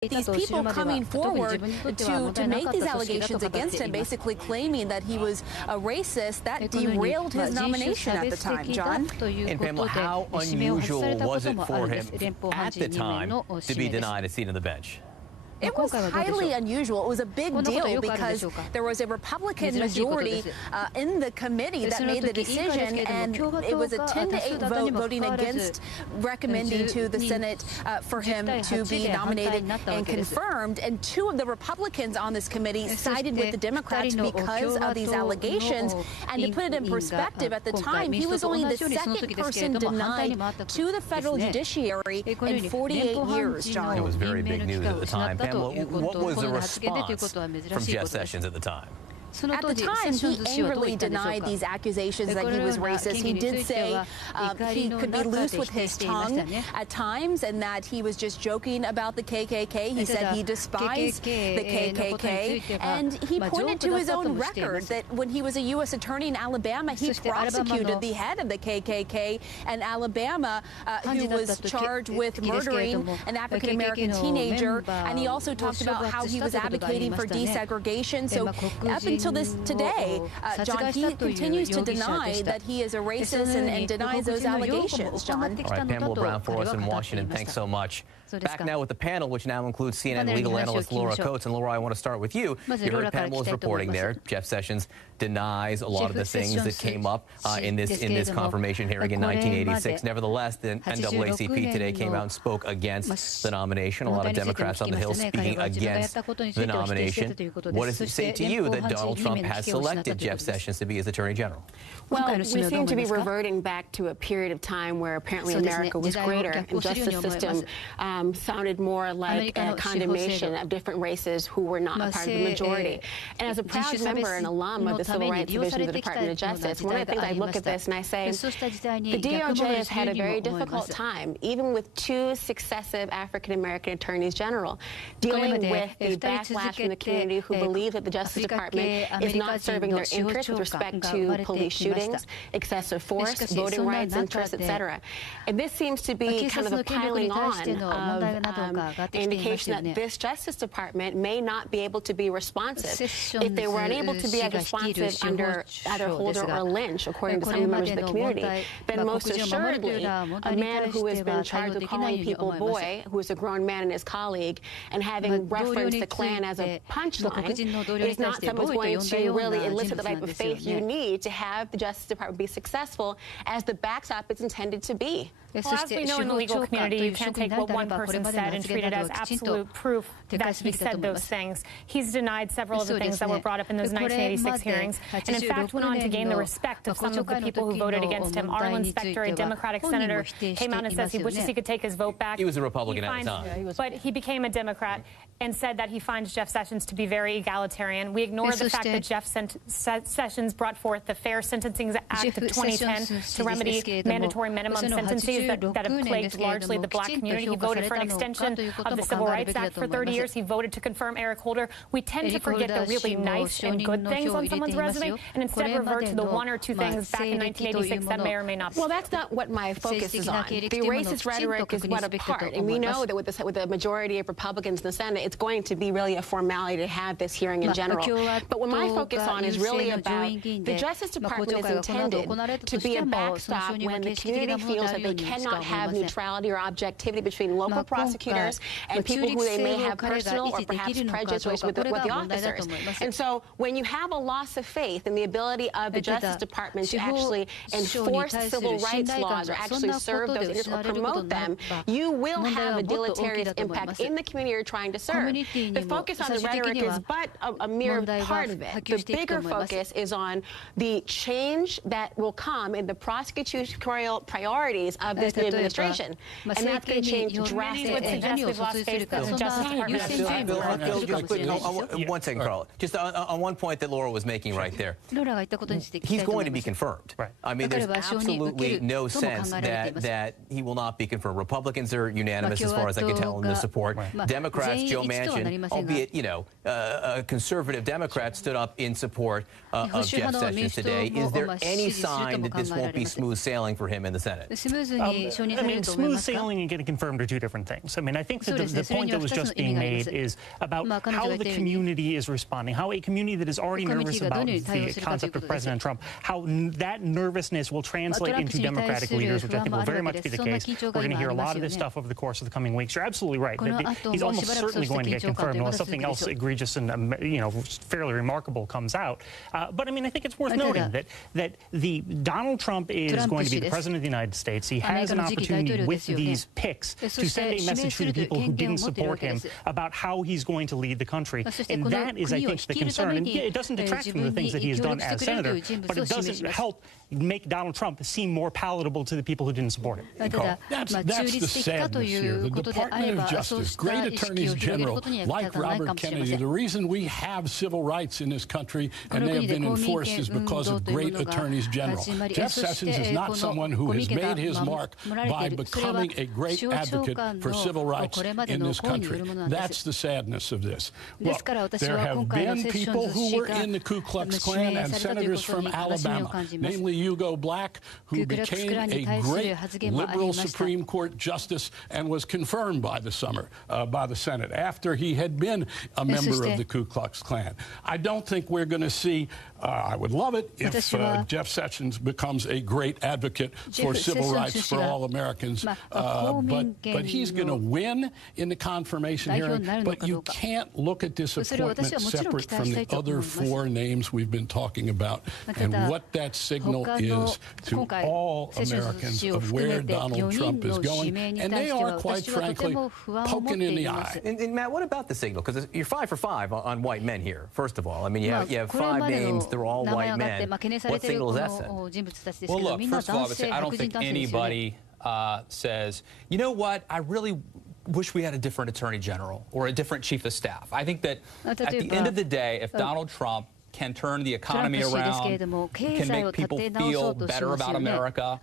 These people coming forward to make these allegations against him, basically claiming that he was a racist, that derailed his nomination at the time, John. And Pamela, how unusual was it for him at the time to be denied a seat on the bench? It was highly unusual. It was a big deal because there was a Republican majority in the committee that made the decision, and it was a 10-8 vote voting against recommending to the Senate for him to be nominated and confirmed. And two of the Republicans on this committee sided with the Democrats because of these allegations. And to put it in perspective, at the time, he was only the second person denied to the federal judiciary in 48 years, John. It was very big news at the time. Pamela, what was the response from Jeff Sessions at the time? At the time, he angrily denied these accusations that he was racist. He did say he could be loose with his tongue at times and that he was just joking about the KKK. He said he despised the KKK. And he pointed to his own record that when he was a U.S. attorney in Alabama, he prosecuted the head of the KKK in Alabama who was charged with murdering an African-American teenager. And he also talked about how he was advocating for desegregation. So up until today, John, he continues to deny that he is a racist and denies those allegations, John. All right, Pamela Brown for us in Washington, thanks so much. Back now with the panel, which now includes CNN legal analyst Laura Coates. And Laura, I want to start with you. You heard Pamela's reporting there. Jeff Sessions denies a lot of the things that came up in this confirmation hearing in 1986. Nevertheless, the NAACP today came out and spoke against the nomination. A lot of Democrats on the Hill speaking against the nomination. What does it say to you that Donald Trump has selected Jeff Sessions to be his Attorney General? Well, we seem to be reverting back to a period of time where apparently America was greater and justice system sounded more like a condemnation of different races who were not a part of the majority. And as a proud member and alum of the Civil Rights Division of the Department of Justice, one of the things I look at this and I say, the DOJ has had a very difficult time, even with two successive African-American attorneys general, dealing with the backlash from the community who believe that the Justice Department is not serving their interests with respect to police shootings, excessive force, voting rights interests, etc. And this seems to be kind of a piling on of indication that this Justice Department may not be able to be responsive. If they were unable to be as responsive under either Holder or Lynch, according to some of the members of the community, then most assuredly a man who has been charged with calling people boy, who is a grown man and his colleague, and having referenced the Klan as a punchline, is not someone who's going to really elicit the type of faith you need to have the Justice Department be successful as the backstop it's intended to be. Well, as we know in the legal community, you can't take what one person said and treat it as absolute proof that he said those things. He's denied several of the things that were brought up in those 1986 hearings, and in fact went on to gain the respect of some of the people who voted against him. Arlen Specter, a Democratic senator, came out and says he wishes he could take his vote back. He was a Republican at the time. But he became a Democrat and said that he finds Jeff Sessions to be very egalitarian. We ignore the fact that Jeff Sessions brought forth the Fair Sentencing Act of 2010 to remedy mandatory minimum sentences that have plagued largely the black community. He voted for an extension of the Civil Rights Act for 30 years. He voted to confirm Eric Holder. We tend to forget the really nice and good things on someone's resume and instead revert to the one or two things back in 1986 that may or may not be. Well, that's not what my focus is on. The racist rhetoric is but a part, and we know that with the majority of Republicans in the Senate, it's going to be really a formality to have this hearing in general. But what my focus on is really about the Justice Department is intended to be a backstop when the community feels that they cannot have neutrality or objectivity between local prosecutors and people who they may have personal or perhaps prejudice with the officers. And so when you have a loss of faith in the ability of the Justice Department to actually enforce civil rights laws or actually serve those interests or promote them, you will have a deleterious impact in the community you're trying to serve. The focus on the rhetoric is but a mere part of it. The bigger focus is on the change that will come in the prosecutorial priorities of this new administration. And that's going to change drastically. One second, Carla. Just on one point that Laura was making right there. He's going to be confirmed. Right. I mean, there's absolutely no sense that he will not be confirmed. Republicans are unanimous as far as I can tell in the support. Right. Democrats, Joe Manchin, albeit, you know, a conservative Democrat, stood up in support of Jeff Sessions today. Is there any sign that this won't be smooth sailing for him in the Senate? I mean, smooth sailing and getting confirmed are two different different things. I mean, I think that the point that was just being made is about how the community is responding, how a community that is already nervous about the concept of President Trump, how that nervousness will translate into Democratic leaders, which I think will very much be the case. We're going to hear a lot of this stuff over the course of the coming weeks. You're absolutely right. He's almost certainly going to get confirmed unless something else egregious and fairly remarkable comes out. But I mean, I think it's worth noting that Donald Trump is going to be the president of the United States. He has an opportunity with these picks to send a message to the people who didn't support him about how he's going to lead the country. And that is, I think, the concern. And it doesn't detract from the things that he has done as senator, but it doesn't help make Donald Trump seem more palatable to the people who didn't support him. That's the sadness here. The Department of Justice, great attorneys general like Robert Kennedy, the reason we have civil rights in this country and they have been enforced is because of great attorneys general. Jeff Sessions is not someone who has made his mark by becoming a great advocate for civil rights in this country. That's the sadness of this. Look, there have been people who were in the Ku Klux Klan and senators from Alabama, namely Hugo Black, who became a great liberal Supreme Court justice and was confirmed by the Senate after he had been a member of the Ku Klux Klan. I don't think we're going to see, I would love it if Jeff Sessions becomes a great advocate for civil rights for all Americans, but he's going to win in the confirmation hearing, but you can't look at this appointment separate from the other four names we've been talking about and what that signal is to all Americans of where Donald Trump is going, and they are, quite frankly, poking in the eye. And Matt, what about the signal? Because you're 5 for 5 on white men here, first of all. I mean, you have 5 names, they're all white men. What signal does that send? Well, look, first of all, I don't think anybody says, you know what, I really wish we had a different attorney general or a different chief of staff. I think that at the end of the day, if Donald Trump can turn the economy around, can make people feel better about America,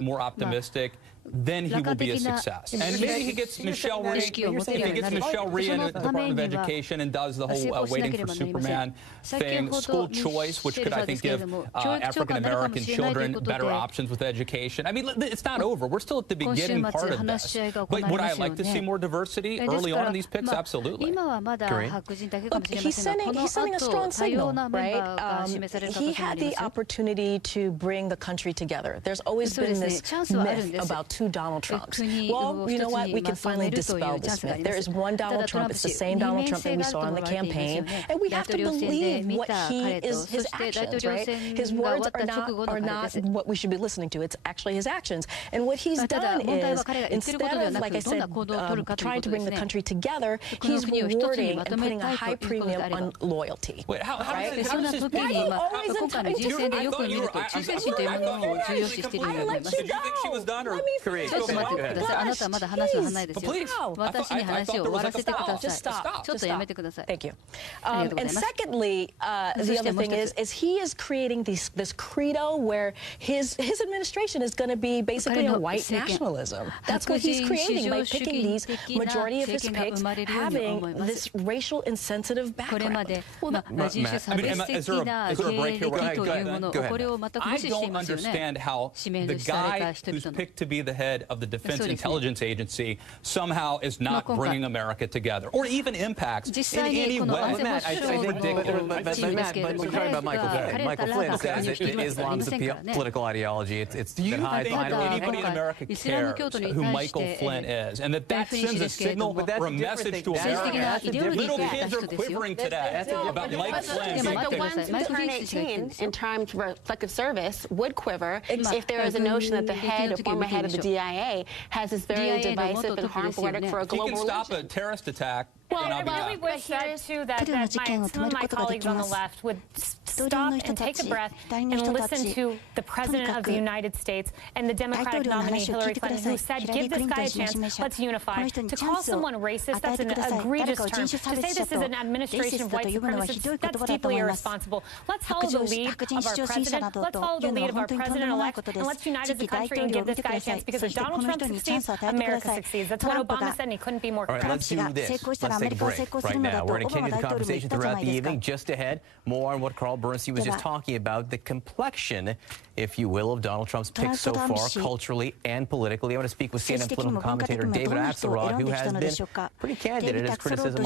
more optimistic, then he will be a success. And maybe he gets Michelle Rhee, if he gets Michelle Rhee in the Department of Education and does the whole waiting for Superman thing, school choice, which could, I think, give African-American children better options with education. I mean, it's not over. We're still at the beginning part of this. But would I like to see more diversity early on in these picks? Absolutely. Look, he's sending a strong signal, right? He had the opportunity to bring the country together. There's always been this myth about 2 Donald Trumps. Well, you know what? We can finally dispel this myth. There is one Donald Trump. It's the same Donald Trump that we saw in the campaign. And we have to believe what he is, his actions, right? His words are not what we should be listening to. It's actually his actions. And what he's done is, instead of, like I said, trying to bring the country together, he's rewarding and putting a high premium on loyalty. Wait, how right? does this Why are you always entitled to I thought you I let you go. She was done, or let me finish. Please. Just stop. Thank you. And secondly, the other thing is he is creating this credo where his administration is going to be basically a white nationalism. That's what he's creating by picking these majority of his picks having this racial insensitive background. Is there a break here? Go ahead. I don't understand how the guy who's picked to be the head of the Defense Intelligence Agency somehow is not bringing America together, or even impacts in any way. Matt, I think but we're talking about Michael Flynn. Michael Flynn says that Islam's a political ideology. Do you think anybody in America cares who Michael Flynn is, and that sends a signal or a message to America? Little kids are quivering today about Mike Flynn. But the ones who turn 18 in time for reflective service would quiver if there is a notion that the head or former head of the DIA has this very divisive and harmful rhetoric for a global religion. He can stop a terrorist attack. Well, I really wish that, too, that some of my colleagues on the left would stop and take a breath and listen to the President of the United States and the Democratic nominee Hillary Clinton, who said, give this guy a chance, let's unify. To call someone racist, that's an egregious term. To say this is an administration of white supremacists, that's deeply irresponsible. Let's follow the lead of our President. Let's follow the lead of our President-elect, and let's unite as a country and give this guy a chance, because if Donald Trump succeeds, America succeeds. That's what Obama said, and he couldn't be more correct. All right, let's do this. let's take a break right now. We're going to continue the conversation throughout the evening. Just ahead, more on what Carl Bernstein was just talking about, the complexion, if you will, of Donald Trump's picks so far, culturally and politically. I want to speak with CNN political commentator David Axelrod, who has been pretty candid in his criticism